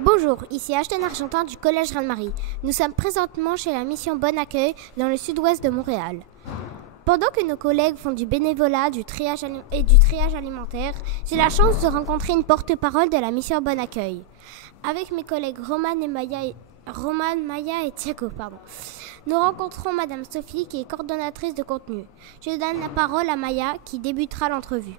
Bonjour, ici Ashton Argentin du Collège Reine-Marie. Nous sommes présentement chez la mission Bon Accueil dans le sud-ouest de Montréal. Pendant que nos collègues font du bénévolat du triage alimentaire, j'ai la chance de rencontrer une porte-parole de la mission Bon Accueil. Avec mes collègues Romane, Maya et Thiago. Nous rencontrons Madame Sophie qui est coordonnatrice de contenu. Je donne la parole à Maya qui débutera l'entrevue.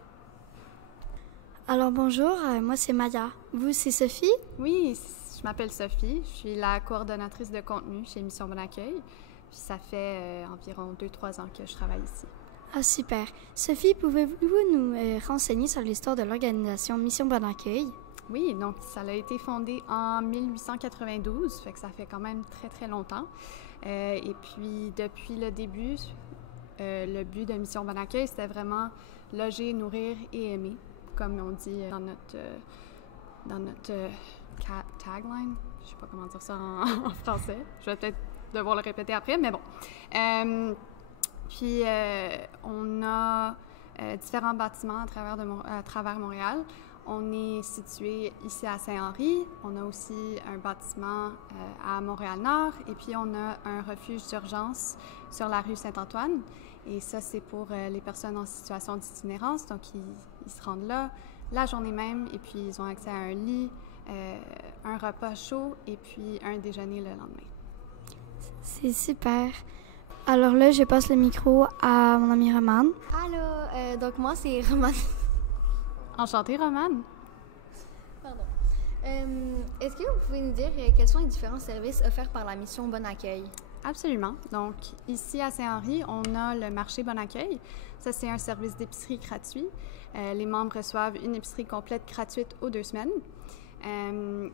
Alors bonjour, moi c'est Maya. Vous c'est Sophie? Oui, je m'appelle Sophie. Je suis la coordonnatrice de contenu chez Mission Bon Accueil. Puis ça fait environ 2-3 ans que je travaille ici. Ah super. Sophie, pouvez-vous nous renseigner sur l'histoire de l'organisation Mission Bon Accueil? Oui, donc ça a été fondé en 1892, fait que ça fait quand même très très longtemps. Et puis depuis le début, le but de Mission Bon Accueil, c'était vraiment loger, nourrir et aimer, comme on dit dans notre tagline. Je sais pas comment dire ça en français. Je vais peut-être devoir le répéter après, mais bon. Puis on a différents bâtiments à travers Montréal. On est situé ici à Saint-Henri. On a aussi un bâtiment à Montréal-Nord. Et puis, on a un refuge d'urgence sur la rue Saint-Antoine. Et ça, c'est pour les personnes en situation d'itinérance. Donc, ils se rendent là la journée même. Et puis, ils ont accès à un lit, un repas chaud et puis un déjeuner le lendemain. C'est super. Alors là, je passe le micro à mon amie Romane. Allô, donc moi, c'est Romane. Enchantée, Romane. Pardon. Est-ce que vous pouvez nous dire quels sont les différents services offerts par la mission Bon Accueil? Absolument. Donc, ici à Saint-Henri, on a le marché Bon Accueil. Ça, c'est un service d'épicerie gratuit. Les membres reçoivent une épicerie complète gratuite aux 2 semaines.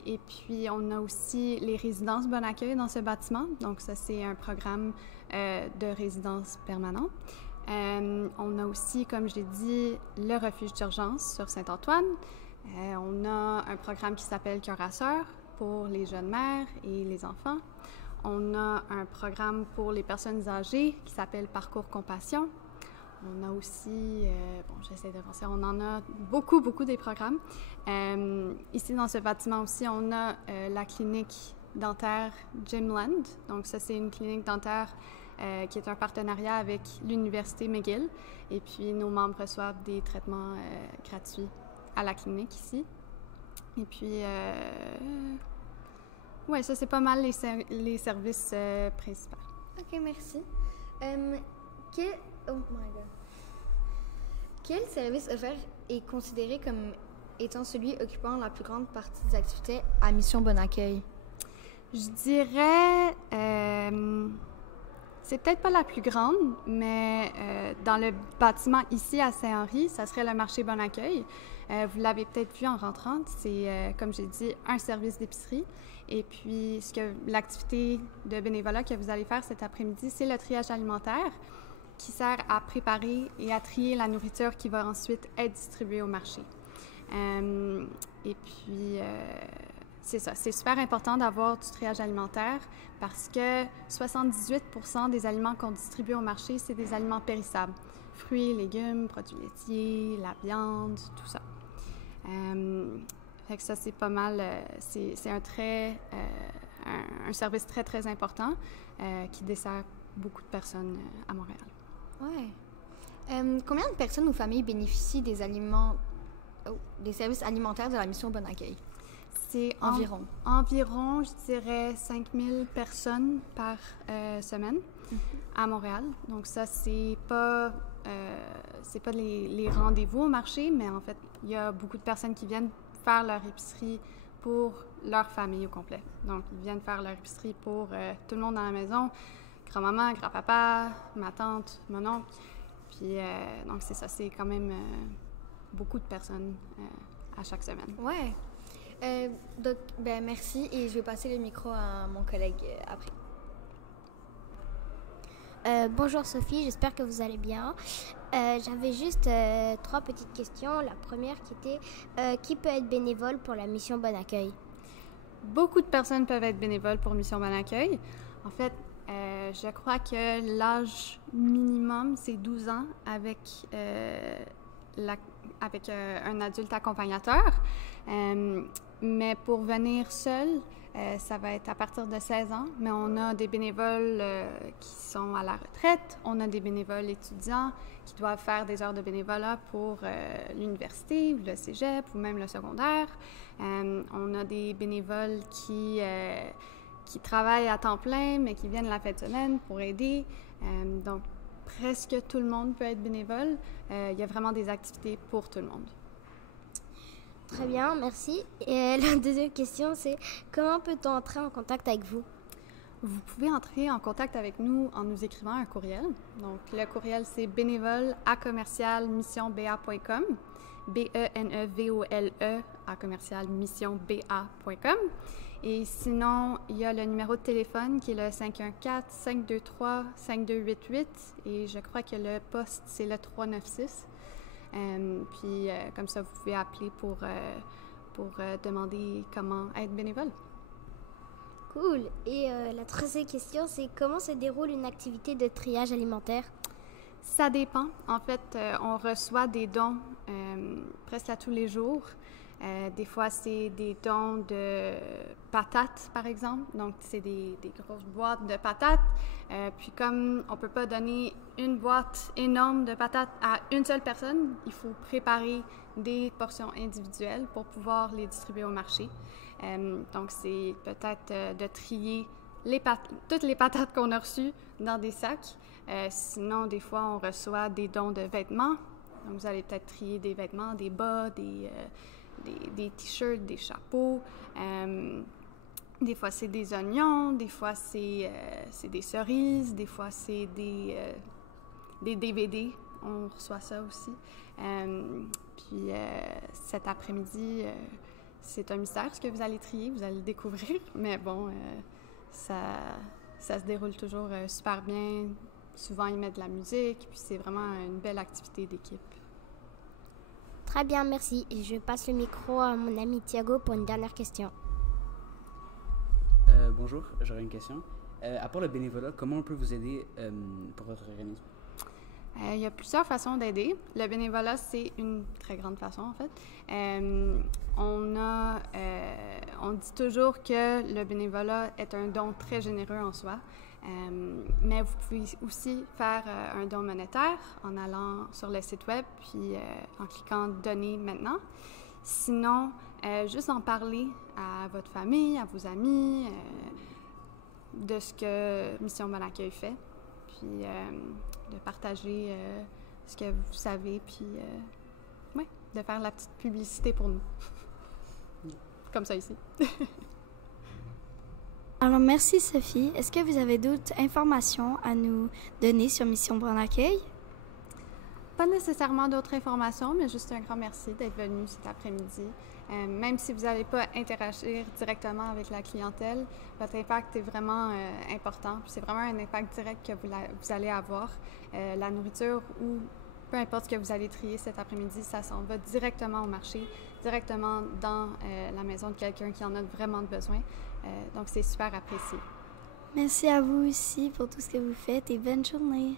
Et puis, on a aussi les résidences Bon Accueil dans ce bâtiment. Donc, ça, c'est un programme de résidence permanent. On a aussi, comme je l'ai dit, le refuge d'urgence sur Saint-Antoine. On a un programme qui s'appelle Cœur à sœur pour les jeunes mères et les enfants. On a un programme pour les personnes âgées qui s'appelle Parcours Compassion. On a aussi, j'essaie de penser, on en a beaucoup des programmes. Ici, dans ce bâtiment aussi, on a la clinique dentaire Gymland. Donc ça, c'est une clinique dentaire qui est un partenariat avec l'Université McGill. Et puis, nos membres reçoivent des traitements gratuits à la clinique ici. Et puis, ouais, ça, c'est pas mal les services principaux. OK, merci. Oh my God. Quel service offert est considéré comme étant celui occupant la plus grande partie des activités à Mission Bon Accueil? Je dirais... c'est peut-être pas la plus grande, mais dans le bâtiment ici à Saint-Henri, ça serait le marché Bon Accueil. Vous l'avez peut-être vu en rentrant, c'est, comme j'ai dit, un service d'épicerie. Et puis, l'activité de bénévolat que vous allez faire cet après-midi, c'est le triage alimentaire qui sert à préparer et à trier la nourriture qui va ensuite être distribuée au marché. Et puis... c'est ça, c'est super important d'avoir du triage alimentaire parce que 78% des aliments qu'on distribue au marché, c'est des aliments périssables. Fruits, légumes, produits laitiers, la viande, tout ça. Fait que ça, c'est pas mal, c'est un service très, très important qui dessert beaucoup de personnes à Montréal. Ouais. Combien de personnes ou familles bénéficient des services alimentaires de la mission Bon Accueil? C'est environ, je dirais, 5000 personnes par semaine à Montréal. Donc ça, c'est pas les rendez-vous au marché, mais en fait, il y a beaucoup de personnes qui viennent faire leur épicerie pour leur famille au complet. Donc, ils viennent faire leur épicerie pour tout le monde dans la maison, grand-maman, grand-papa, ma tante, mon oncle. Puis, donc c'est ça, c'est quand même beaucoup de personnes à chaque semaine. Ouais. Donc, merci et je vais passer le micro à mon collègue après. Bonjour Sophie, j'espère que vous allez bien. J'avais juste 3 petites questions. La première qui était qui peut être bénévole pour la mission Bon Accueil? Beaucoup de personnes peuvent être bénévoles pour Mission Bon Accueil. En fait, je crois que l'âge minimum, c'est 12 ans avec un adulte accompagnateur. Mais pour venir seul, ça va être à partir de 16 ans, mais on a des bénévoles qui sont à la retraite, on a des bénévoles étudiants qui doivent faire des heures de bénévolat pour l'université ou le cégep ou même le secondaire. On a des bénévoles qui travaillent à temps plein, mais qui viennent la fin de semaine pour aider. Donc, presque tout le monde peut être bénévole. Il y a vraiment des activités pour tout le monde. Très bien, merci. Et la deuxième question, c'est comment peut-on entrer en contact avec vous? Vous pouvez entrer en contact avec nous en nous écrivant un courriel. Donc, le courriel, c'est bénévole@missionba.com, BENEVOLE@missionba.com. Et sinon, il y a le numéro de téléphone qui est le 514-523-5288 et je crois que le poste, c'est le 396. Comme ça, vous pouvez appeler pour demander comment être bénévole. Cool. Et la troisième question, c'est comment se déroule une activité de triage alimentaire? Ça dépend. En fait, on reçoit des dons presque à tous les jours. Des fois, c'est des dons de patates, par exemple. Donc, c'est des grosses boîtes de patates. Puis, comme on ne peut pas donner une boîte énorme de patates à une seule personne, il faut préparer des portions individuelles pour pouvoir les distribuer au marché. Donc, c'est peut-être de trier toutes les patates qu'on a reçues dans des sacs. Sinon, des fois, on reçoit des dons de vêtements. Donc, vous allez peut-être trier des vêtements, des bas, des t-shirts, des chapeaux. Des fois, c'est des oignons. Des fois, c'est des cerises. Des fois, c'est des DVD. On reçoit ça aussi. Puis, cet après-midi, c'est un mystère ce que vous allez trier. Vous allez le découvrir. Mais bon, ça se déroule toujours super bien. Souvent, ils mettent de la musique. Puis, c'est vraiment une belle activité d'équipe. Très bien, merci. Et je passe le micro à mon ami Thiago pour une dernière question. Bonjour, j'aurais une question. À part le bénévolat, comment on peut vous aider pour votre organisme? Il y a plusieurs façons d'aider. Le bénévolat, c'est une très grande façon, en fait. On dit toujours que le bénévolat est un don très généreux en soi. Mais vous pouvez aussi faire un don monétaire en allant sur le site web puis en cliquant « Donner maintenant ». Sinon, juste en parler à votre famille, à vos amis, de ce que Mission Bon Accueil fait, puis de partager ce que vous savez, puis de faire la petite publicité pour nous. Comme ça ici. Alors, merci Sophie. Est-ce que vous avez d'autres informations à nous donner sur Mission Bon Accueil? Pas nécessairement d'autres informations, mais juste un grand merci d'être venu cet après-midi. Même si vous n'allez pas interagir directement avec la clientèle, votre impact est vraiment important. C'est vraiment un impact direct que vous allez avoir. La nourriture ou peu importe ce que vous allez trier cet après-midi, ça s'en va directement au marché, directement dans la maison de quelqu'un qui en a vraiment besoin. Donc, c'est super apprécié. Merci à vous aussi pour tout ce que vous faites et bonne journée.